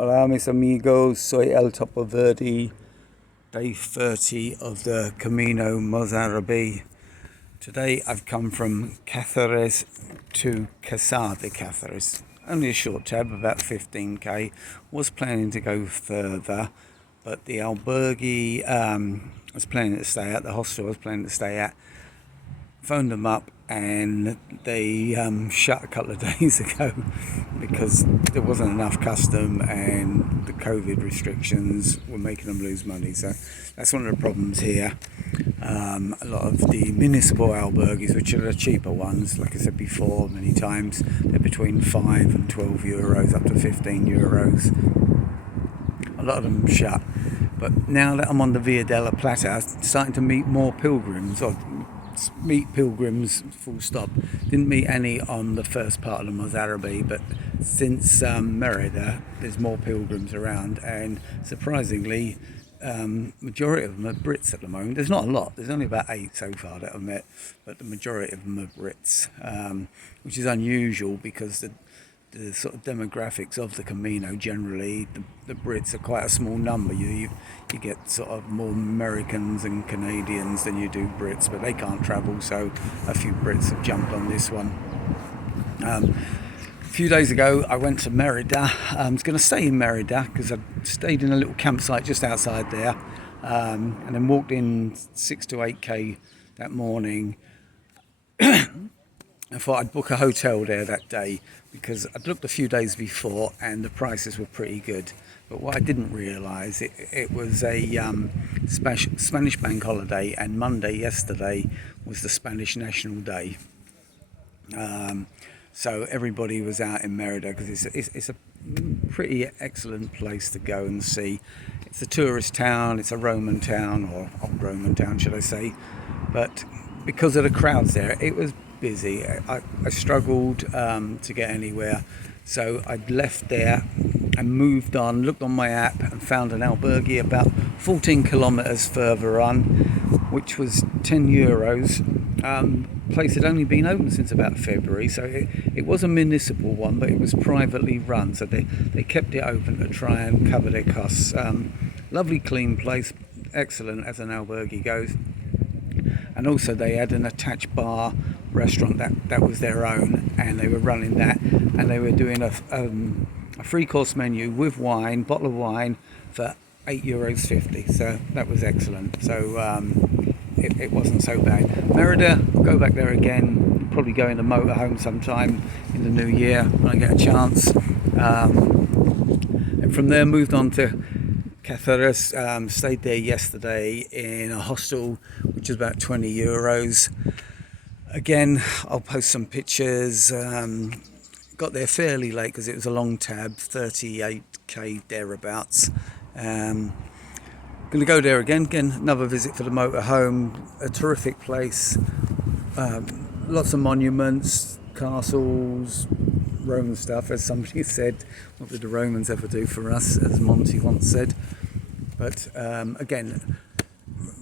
Hola mis amigos, soy El Topo Verde, day 30 of the Camino Mozarabe. Today I've come from Caceres to Casar de Caceres. Only a short tab, about 15k. Was planning to go further, but the albergue I was planning to stay at, the hostel I was planning to stay at, phoned them up and they shut a couple of days ago because there wasn't enough custom and the COVID restrictions were making them lose money. So that's one of the problems here. A lot of the municipal albergues, which are the cheaper ones, like I said before many times, they're between 5 and 12 euros up to 15 euros. A lot of them shut. But now that I'm on the Via della Plata, I'm starting to meet more pilgrims, or meet pilgrims full stop. Didn't meet any on the first part of the Mozarabe, but since Merida there's more pilgrims around, and surprisingly majority of them are Brits at the moment. There's not a lot, there's only about 8 so far that I've met, but the majority of them are Brits, which is unusual because the sort of demographics of the Camino generally, the Brits are quite a small number. You get sort of more Americans and Canadians than you do Brits, but they can't travel, so a few Brits have jumped on this one. A few days ago I went to Merida. I was going to stay in Merida because I stayed in a little campsite just outside there, and then walked in 6 to 8k that morning. I thought I'd book a hotel there that day because I'd looked a few days before and the prices were pretty good. But what I didn't realise, it was a Spanish bank holiday, and Monday yesterday was the Spanish National Day. So everybody was out in Merida because it's a pretty excellent place to go and see. It's a tourist town, it's a Roman town, or old Roman town should I say. But because of the crowds there, it was busy. I struggled to get anywhere, so I'd left there and moved on, looked on my app and found an albergue about 14 kilometers further on, which was 10 euros. Place had only been open since about February, so it was a municipal one, but it was privately run, so they kept it open to try and cover their costs. Lovely clean place, excellent as an albergue goes. And also they had an attached bar restaurant that was their own, and they were running that, and they were doing a 3-course menu with wine, bottle of wine, for €8.50, so that was excellent. So it wasn't so bad. Merida, I'll go back there again, probably go in the motorhome sometime in the new year when I get a chance, and from there moved on to Caceres. Stayed there yesterday in a hostel which is about 20 euros. Again, I'll post some pictures. Got there fairly late because it was a long tab, 38k thereabouts. Going to go there again, another visit for the motorhome. A terrific place, lots of monuments, castles, Roman stuff, as somebody said. What did the Romans ever do for us, as Monty once said? But again,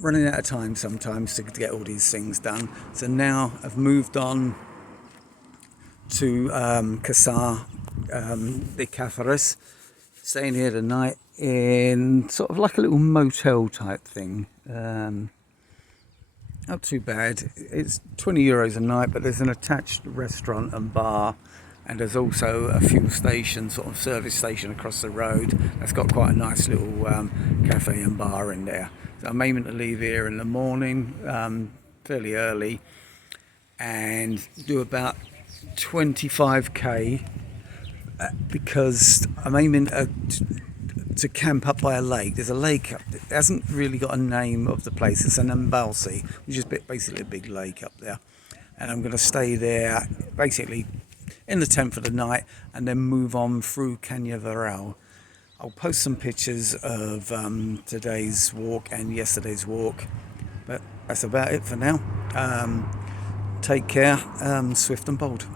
running out of time sometimes to get all these things done. So now I've moved on to Casar de Caceres, staying here tonight in sort of like a little motel type thing. Not too bad. It's 20 euros a night, but there's an attached restaurant and bar, and there's also a fuel station, sort of service station across the road that's got quite a nice little cafe and bar in there. So I'm aiming to leave here in the morning, fairly early, and do about 25k because I'm aiming to camp up by a lake. There's a lake up there. It hasn't really got a name of the place. It's an embalse, which is basically a big lake up there, and I'm going to stay there basically in the tent for the night and then move on through Cañaveral. I'll post some pictures of today's walk and yesterday's walk, but that's about it for now. Take care, swift and bold.